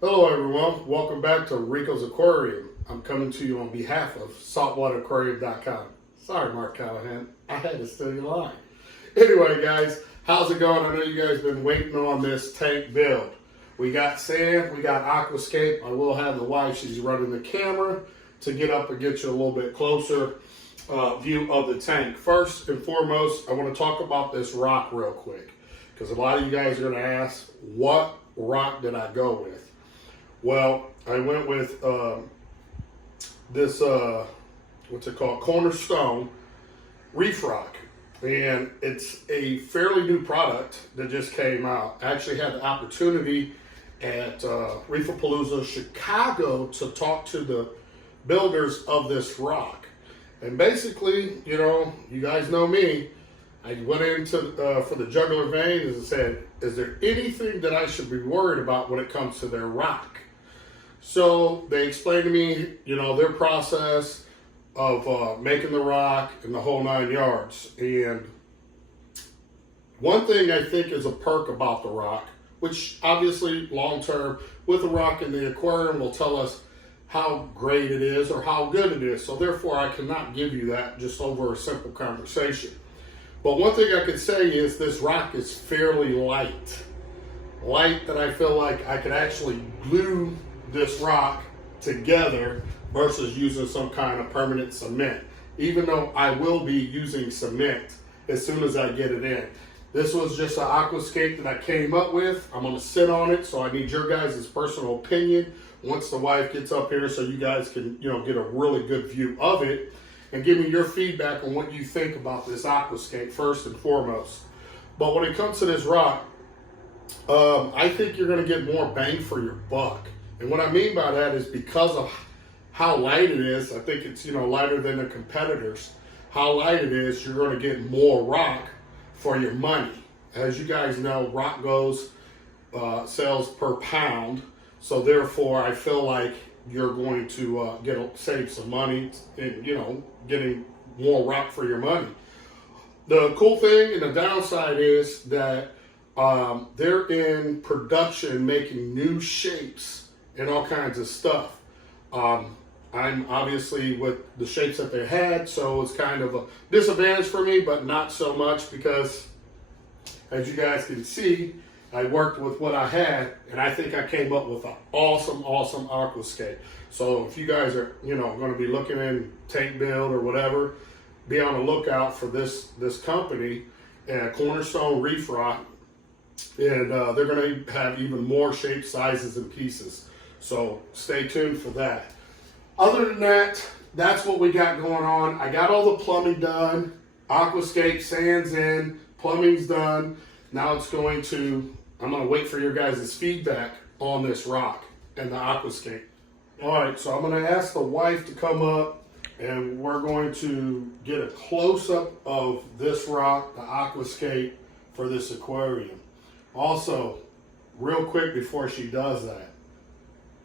Hello everyone, welcome back to Rico's Aquarium. I'm coming to you on behalf of saltwateraquarium.com. Sorry Mark Callahan, I had to steal your line. Anyway guys, how's it going? I know you guys been waiting on this tank build. We got sand, we got Aquascape. I will have the wife, she's running the camera to get up and get you a little bit closer view of the tank. First and foremost, I want to talk about this rock real quick because a lot of you guys are going to ask, what rock did I go with? Well, I went with this, what's it called? Cornerstone Reef rock. And it's a fairly new product that just came out. I actually had the opportunity at Reefapalooza Chicago to talk to the builders of this rock. And basically, you know, you guys know me. I went into for the jugular vein and said, is there anything that I should be worried about when it comes to their rock? So they explained to me, you know, their process of making the rock and the whole 9 yards. And one thing I think is a perk about the rock, which obviously long term with the rock in the aquarium will tell us how great it is or how good it is. So therefore I cannot give you that just over a simple conversation. But one thing I could say is this rock is fairly light. Light that I feel like I could actually glue this rock together versus using some kind of permanent cement, even though I will be using cement as soon as I get it in. This was just an aquascape that I came up with. I'm gonna sit on it, so I need your guys' personal opinion once the wife gets up here so you guys can, you know, get a really good view of it and give me your feedback on what you think about this aquascape first and foremost. But when it comes to this rock, I think you're gonna get more bang for your buck. And what I mean by that is because of how light it is, I think it's, you know, lighter than the competitors. How light it is, you're going to get more rock for your money. As you guys know, rock goes, sells per pound. So therefore, I feel like you're going to save some money and, you know, getting more rock for your money. The cool thing and the downside is that they're in production making new shapes and all kinds of stuff. I'm obviously with the shapes that they had, so it's kind of a disadvantage for me, but not so much because, as you guys can see, I worked with what I had, and I think I came up with an awesome, awesome aquascape. So if you guys are, you know, going to be looking in tank build or whatever, be on the lookout for this company, Cornerstone Reef rock, and they're going to have even more shapes, sizes, and pieces. So stay tuned for that. Other than that, that's what we got going on. I got all the plumbing done. Aquascape, sand's in, plumbing's done. Now it's going to, I'm going to wait for your guys' feedback on this rock and the aquascape. All right, so I'm going to ask the wife to come up and we're going to get a close-up of this rock, the aquascape, for this aquarium. Also, real quick before she does that,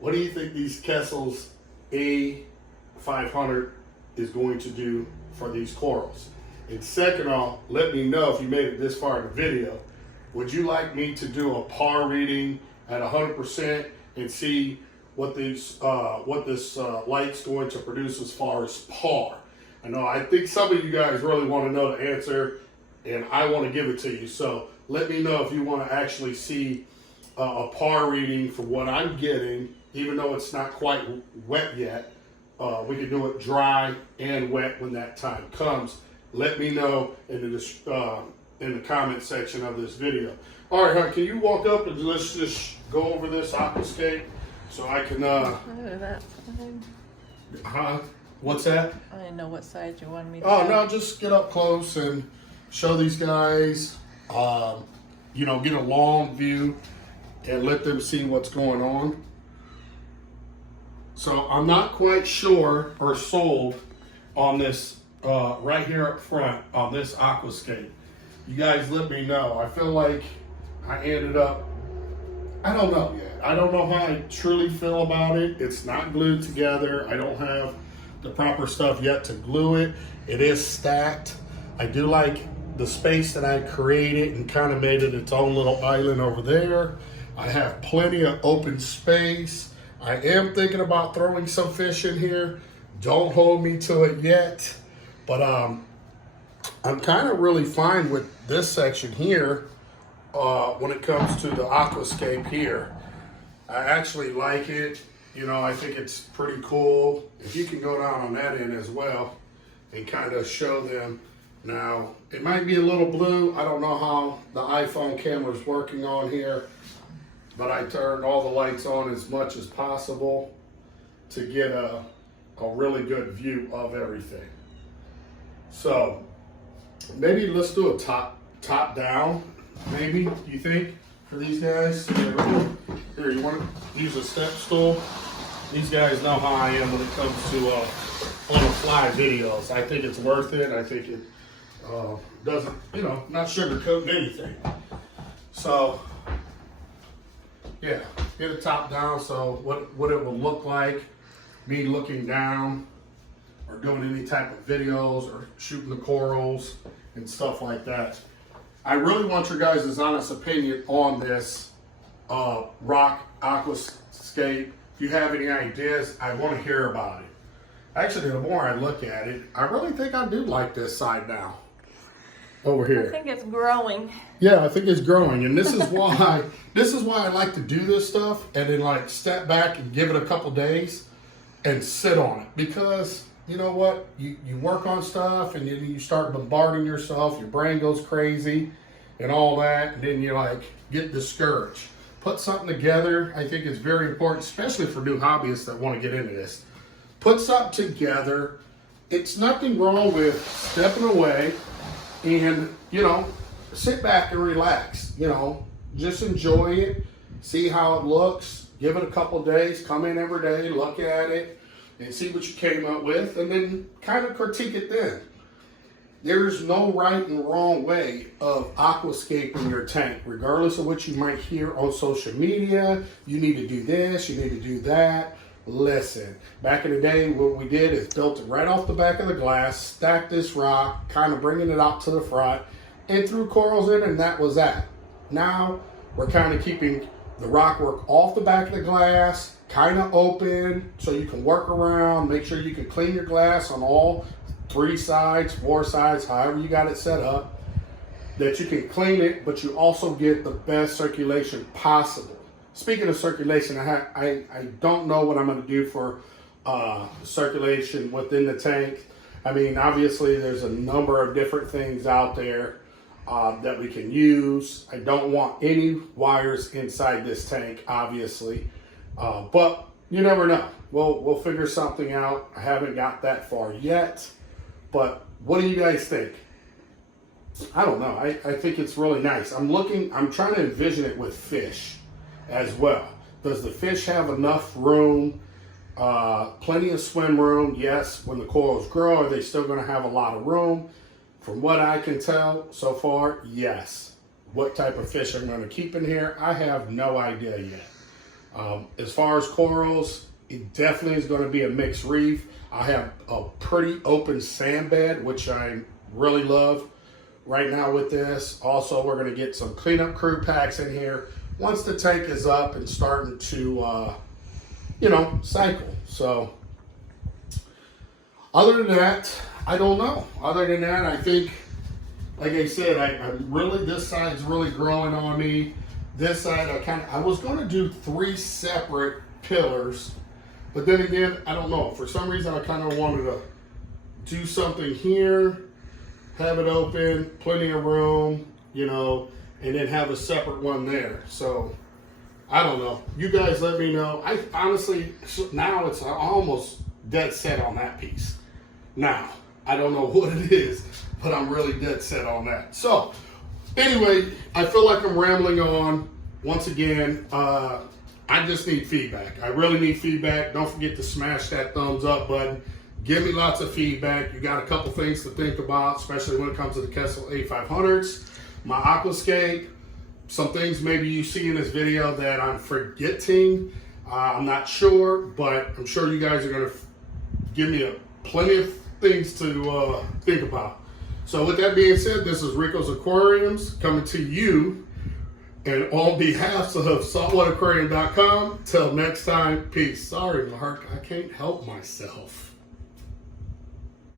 what do you think these Kessel's A500 is going to do for these corals? And second off, let me know if you made it this far in the video. Would you like me to do a par reading at 100% and see what this light's going to produce as far as par? I think some of you guys really want to know the answer, and I want to give it to you. So let me know if you want to actually see a par reading for what I'm getting. Even though it's not quite wet yet, we can do it dry and wet when that time comes. Let me know in the comment section of this video. All right, hon, can you walk up and let's just go over this aquascape so I can. That side. What's that? I didn't know what side you wanted me to. Oh no, just get up close and show these guys. You know, get a long view and let them see what's going on. So I'm not quite sure or sold on this right here up front on this aquascape. You guys let me know. I feel like I ended up, I don't know yet. I don't know how I truly feel about it. It's not glued together. I don't have the proper stuff yet to glue it. It is stacked. I do like the space that I created and kind of made it its own little island over there. I have plenty of open space. I am thinking about throwing some fish in here. Don't hold me to it yet, but I'm kind of really fine with this section here when it comes to the aquascape here. I actually like it. You know, I think it's pretty cool. If you can go down on that end as well and kind of show them. Now, it might be a little blue. I don't know how the iPhone camera is working on here, but I turned all the lights on as much as possible to get a really good view of everything. So maybe let's do a top down, maybe, you think, for these guys? Here, you want to use a step stool? These guys know how I am when it comes to on the fly videos. I think it's worth it. I think it doesn't, you know, not sugarcoating anything. So yeah, get a top down. So what it will look like, me looking down or doing any type of videos or shooting the corals and stuff like that. I really want your guys' honest opinion on this rock aquascape. If you have any ideas, I want to hear about it. Actually, the more I look at it, I really think I do like this side now. Over here. I think it's growing. Yeah, I think it's growing, and this is why I like to do this stuff and then like step back and give it a couple days and sit on it, because you know what, you work on stuff and then you start bombarding yourself, your brain goes crazy and all that, and then you like get discouraged. Put something together. I think it's very important, especially for new hobbyists that want to get into this. Put something together. It's nothing wrong with stepping away and, you know, sit back and relax. You know, just enjoy it, see how it looks, give it a couple days, come in every day, look at it, and see what you came up with, and then kind of critique it then. There's no right and wrong way of aquascaping your tank, regardless of what you might hear on social media. You need to do this, you need to do that. Listen, back in the day, what we did is built it right off the back of the glass, stacked this rock, kind of bringing it out to the front, and threw corals in, and that was that. Now, we're kind of keeping the rock work off the back of the glass, kind of open, so you can work around, make sure you can clean your glass on all 3 sides, 4 sides, however you got it set up, that you can clean it, but you also get the best circulation possible. Speaking of circulation, I don't know what I'm going to do for circulation within the tank. I mean, obviously, there's a number of different things out there that we can use. I don't want any wires inside this tank, obviously, but you never know. We'll figure something out. I haven't got that far yet, but what do you guys think? I don't know. I think it's really nice. I'm trying to envision it with fish as well. Does the fish have enough room? Plenty of swim room? Yes. When the corals grow, are they still going to have a lot of room? From what I can tell so far, yes. What type of fish I'm going to keep in here, I have no idea yet. As far as corals, it definitely is going to be a mixed reef. I have a pretty open sand bed, which I really love right now with this. Also, we're going to get some cleanup crew packs in here once the tank is up and starting to, you know, cycle. So other than that, I don't know. Other than that, I think, like I said, I'm really, this side's really growing on me. This side, I was going to do 3 separate pillars, but then again, I don't know. For some reason, I kind of wanted to do something here, have it open, plenty of room, you know, and then have a separate one there. So I don't know. You guys let me know. I honestly, now it's almost dead set on that piece. Now, I don't know what it is, but I'm really dead set on that. So anyway, I feel like I'm rambling on. Once again, I just need feedback. I really need feedback. Don't forget to smash that thumbs up button. Give me lots of feedback. You got a couple things to think about, especially when it comes to the Kessel A500s. My aquascape, some things maybe you see in this video that I'm forgetting. I'm not sure, but I'm sure you guys are going to give me plenty of things to think about. So with that being said, this is Rico's Aquariums coming to you And on behalf of saltwateraquarium.com, till next time, peace. Sorry, Mark, I can't help myself.